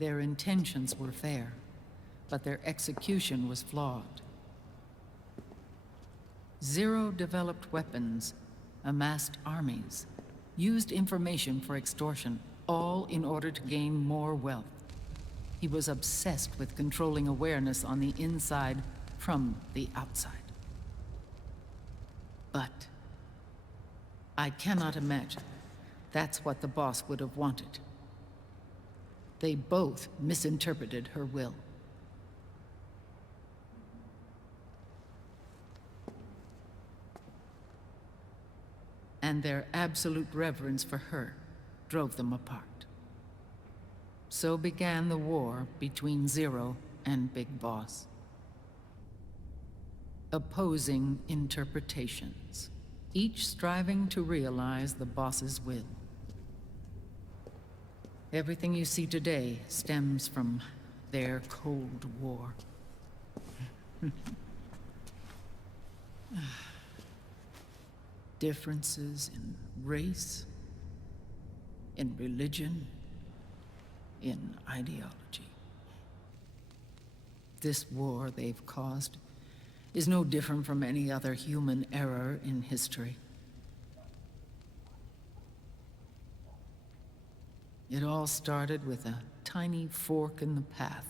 Their intentions were fair, but their execution was flawed. Zero developed weapons, amassed armies, used information for extortion, all in order to gain more wealth. He was obsessed with controlling awareness on the inside from the outside. But I cannot imagine that's what the boss would have wanted. They both misinterpreted her will. And their absolute reverence for her drove them apart. So began the war between Zero and Big Boss. Opposing interpretations, each striving to realize the boss's will. Everything you see today stems from their Cold War. Differences in race, in religion, in ideology. This war they've caused is no different from any other human error in history. It all started with a tiny fork in the path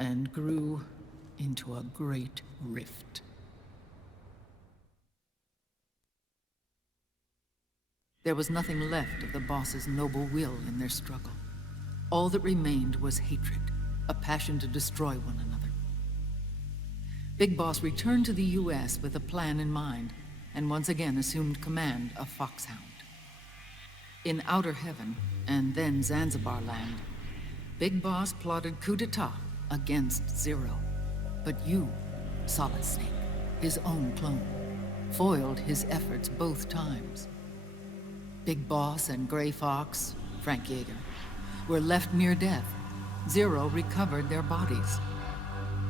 and grew into a great rift. There was nothing left of the boss's noble will in their struggle. All that remained was hatred, a passion to destroy one another. Big Boss returned to the US with a plan in mind, and once again assumed command of Foxhound. In Outer Heaven, and then Zanzibar Land, Big Boss plotted coup d'etat against Zero. But you, Solid Snake, his own clone, foiled his efforts both times. Big Boss and Gray Fox, Frank Yeager, were left near death. Zero recovered their bodies.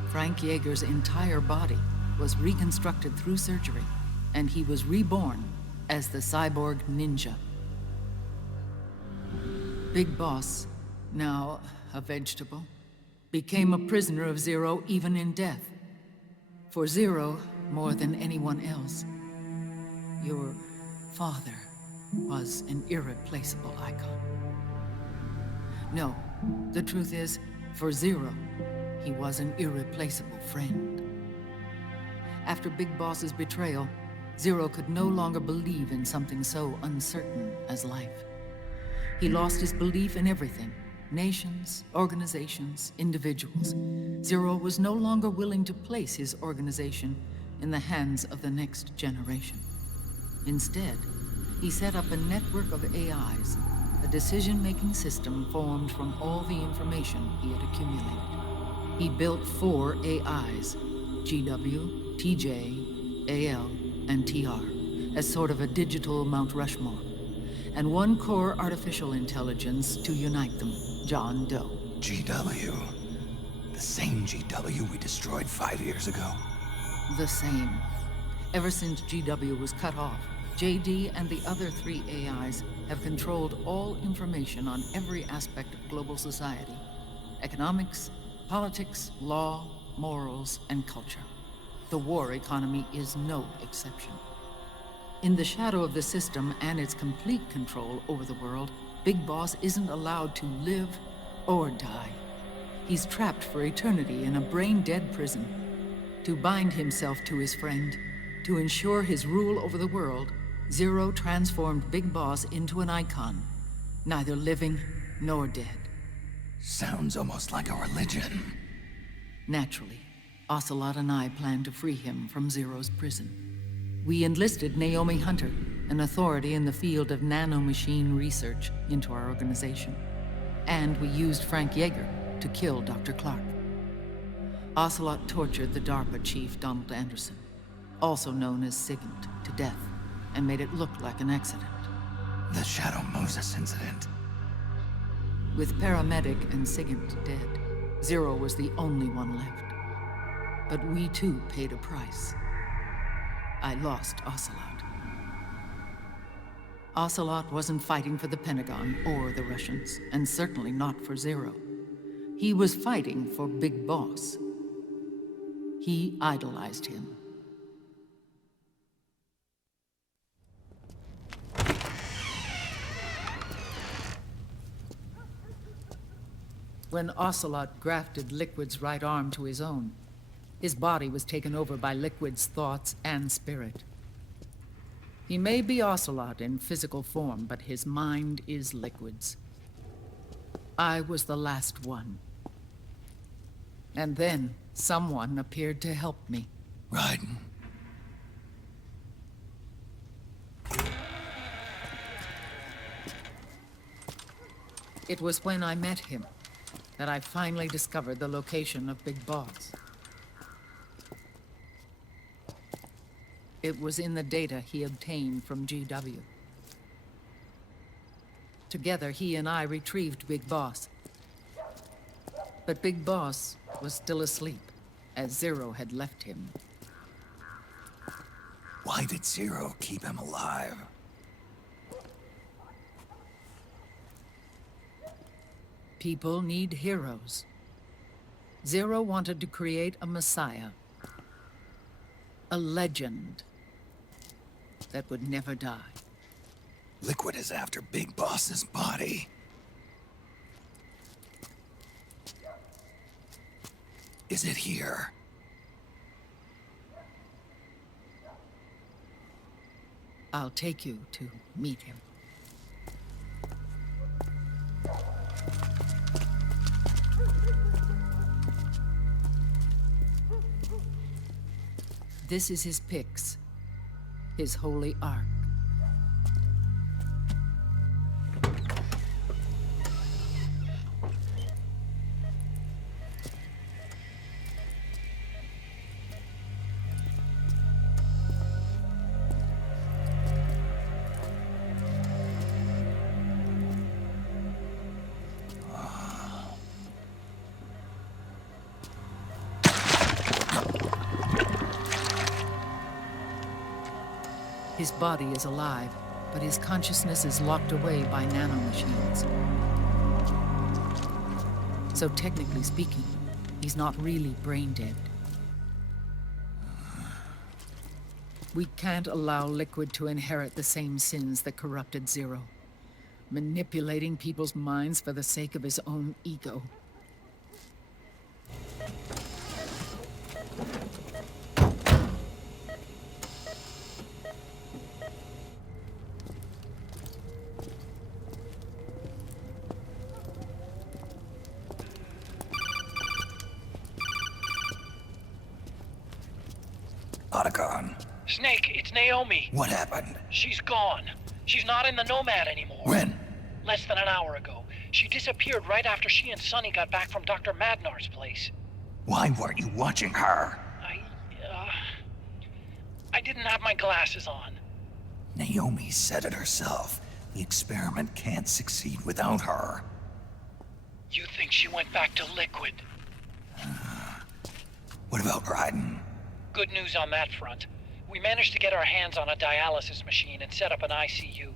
Frank Yeager's entire body was reconstructed through surgery, and he was reborn as the cyborg ninja. Big Boss, now a vegetable, became a prisoner of Zero even in death. For Zero, more than anyone else, your father was an irreplaceable icon. No, the truth is, for Zero, he was an irreplaceable friend. After Big Boss's betrayal, Zero could no longer believe in something so uncertain as life. He lost his belief in everything. Nations, organizations, individuals. Zero was no longer willing to place his organization in the hands of the next generation. Instead, he set up a network of AIs, a decision-making system formed from all the information he had accumulated. He built 4 AIs, GW, TJ, AL, and TR, as sort of a digital Mount Rushmore, and 1 core artificial intelligence to unite them, John Doe. GW. The same GW we destroyed 5 years ago. The same. Ever since GW was cut off, JD and the other 3 AIs have controlled all information on every aspect of global society. Economics, politics, law, morals, and culture. The war economy is no exception. In the shadow of the system and its complete control over the world, Big Boss isn't allowed to live or die. He's trapped for eternity in a brain-dead prison. To bind himself to his friend, to ensure his rule over the world, Zero transformed Big Boss into an icon, neither living nor dead. Sounds almost like a religion. Naturally, Ocelot and I plan to free him from Zero's prison. We enlisted Naomi Hunter, an authority in the field of nanomachine research, into our organization. And we used Frank Yeager to kill Dr. Clark. Ocelot tortured the DARPA chief, Donald Anderson, also known as Sigint, to death, and made it look like an accident. The Shadow Moses incident. With Paramedic and Sigint dead, Zero was the only one left. But we too paid a price. I lost Ocelot. Ocelot wasn't fighting for the Pentagon or the Russians, and certainly not for Zero. He was fighting for Big Boss. He idolized him. When Ocelot grafted Liquid's right arm to his own, his body was taken over by Liquid's thoughts and spirit. He may be Ocelot in physical form, but his mind is Liquid's. I was the last one. And then, someone appeared to help me. Raiden. It was when I met him that I finally discovered the location of Big Boss. It was in the data he obtained from GW. Together, he and I retrieved Big Boss. But Big Boss was still asleep, as Zero had left him. Why did Zero keep him alive? People need heroes. Zero wanted to create a messiah. A legend that would never die. Liquid is after Big Boss's body. Is it here? I'll take you to meet him. This is his pyx, his holy ark. His body is alive, but his consciousness is locked away by nanomachines. So technically speaking, he's not really brain dead. We can't allow Liquid to inherit the same sins that corrupted Zero, manipulating people's minds for the sake of his own ego. Otacon. Snake, it's Naomi. What happened? She's gone. She's not in the Nomad anymore. When? Less than an hour ago. She disappeared right after she and Sonny got back from Dr. Madnar's place. Why weren't you watching her? I didn't have my glasses on. Naomi said it herself. The experiment can't succeed without her. You think she went back to Liquid? What about Raiden? Good news on that front. We managed to get our hands on a dialysis machine and set up an ICU.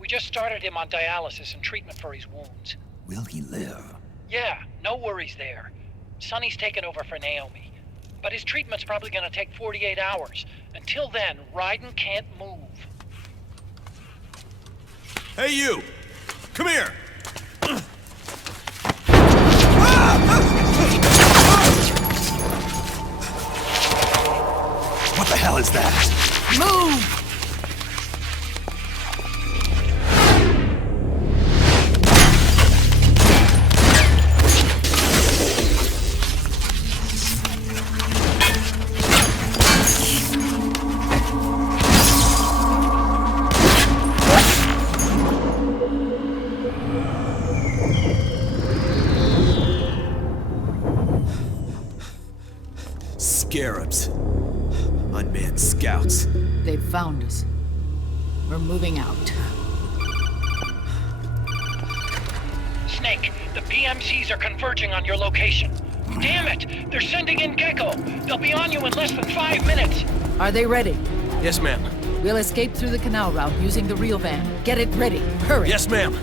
We just started him on dialysis and treatment for his wounds. Will he live? Yeah, no worries there. Sonny's taken over for Naomi. But his treatment's probably gonna take 48 hours. Until then, Raiden can't move. Hey, you! Come here! What the hell is that? Move! Scarabs. Unmanned scouts. They've found us. We're moving out. Snake, the PMCs are converging on your location. Damn it! They're sending in Gecko! They'll be on you in less than 5 minutes! Are they ready? Yes, ma'am. We'll escape through the canal route using the real van. Get it ready. Hurry. Yes, ma'am.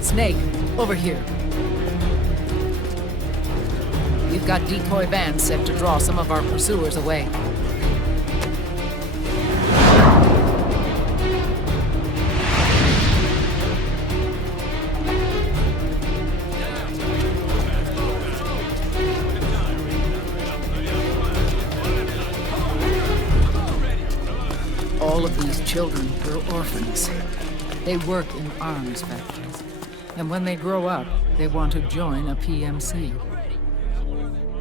Snake, over here. We've got decoy vans set to draw some of our pursuers away. All of these children were orphans. They work in arms factories. And when they grow up, they want to join a PMC.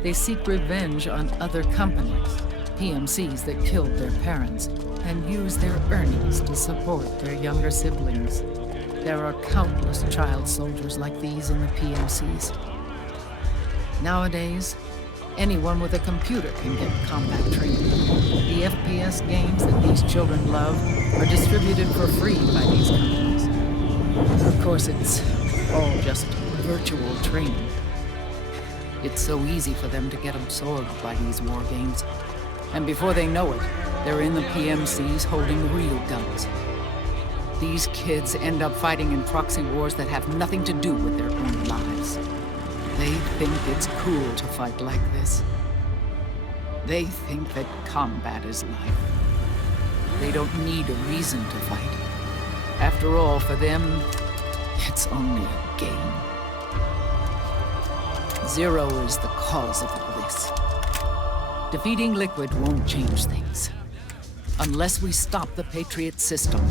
They seek revenge on other companies, PMCs that killed their parents, and use their earnings to support their younger siblings. There are countless child soldiers like these in the PMCs. Nowadays, anyone with a computer can get combat training. The FPS games that these children love are distributed for free by these companies. Of course, it's all just virtual training. It's so easy for them to get absorbed by these war games. And before they know it, they're in the PMCs holding real guns. These kids end up fighting in proxy wars that have nothing to do with their own lives. They think it's cool to fight like this. They think that combat is life. They don't need a reason to fight. After all, for them, it's only a game. Zero is the cause of all this. Defeating Liquid won't change things. Unless we stop the Patriot system,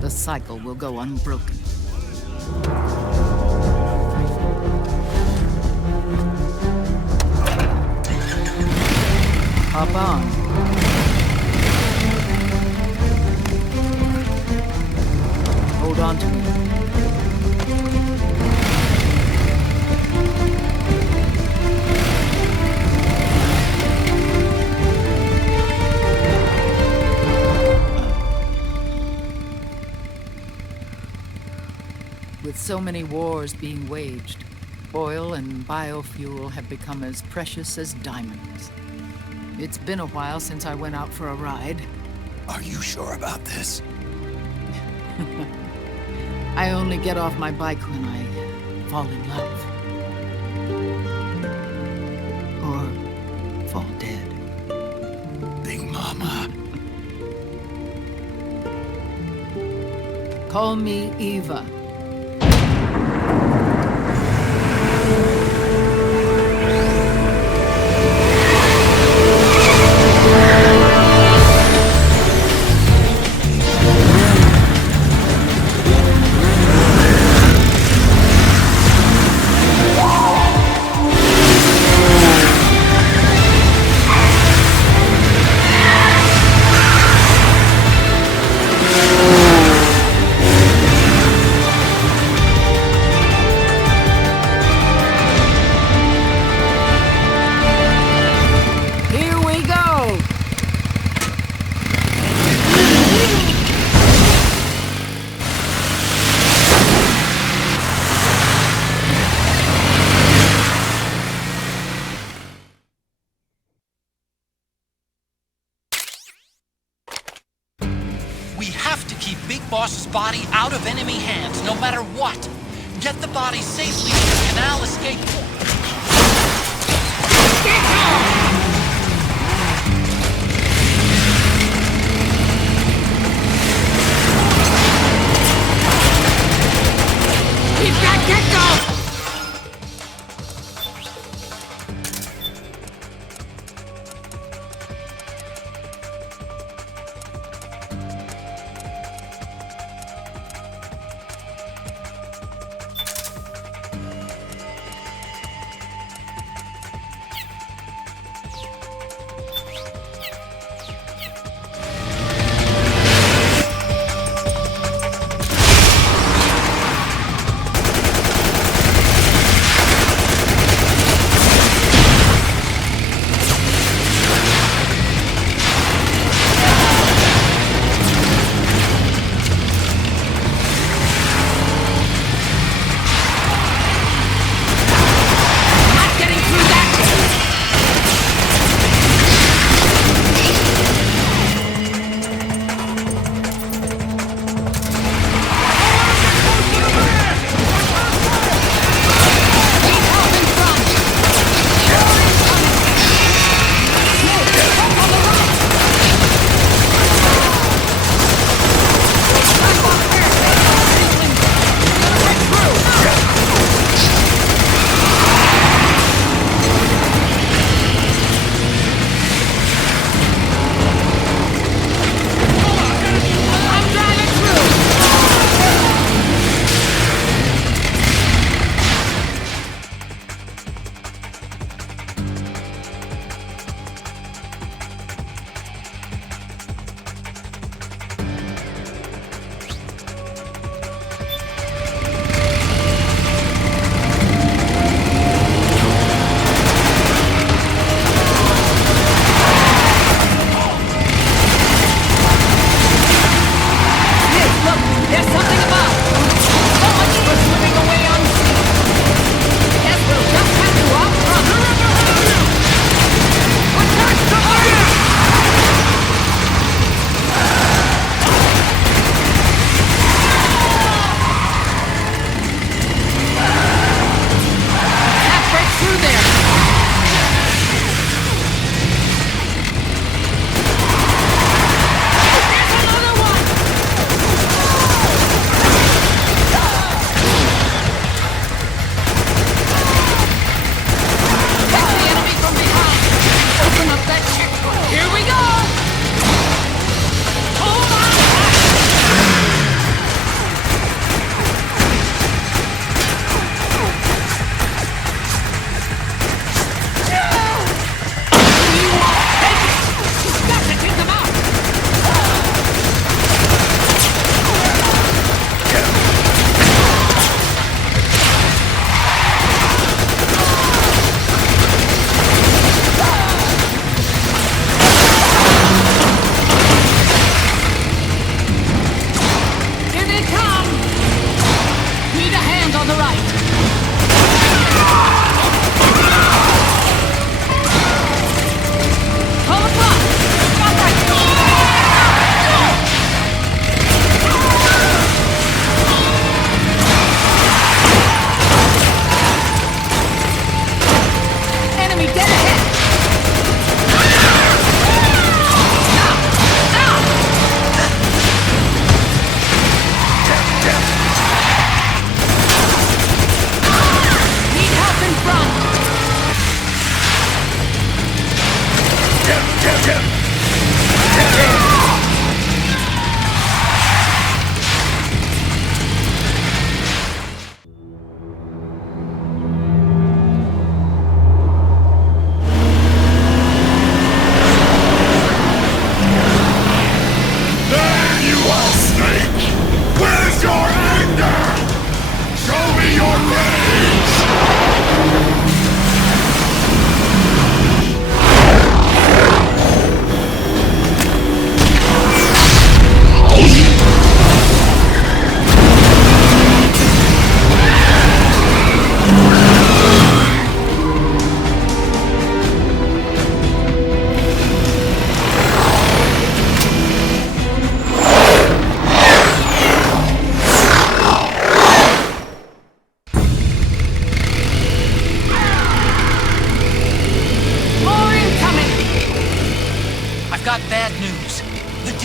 the cycle will go unbroken. Hop on. Hold on to me. With so many wars being waged, oil and biofuel have become as precious as diamonds. It's been a while since I went out for a ride. Are you sure about this? I only get off my bike when I fall in love. Or fall dead. Big Mama. Call me Eva. We have to keep Big Boss's body out of enemy hands, no matter what. Get the body safely to the canal escape point. We've got Gecko!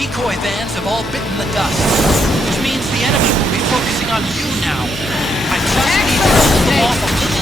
decoy vans have all bitten the dust, which means the enemy will be focusing on you now. I just need to hold them off a little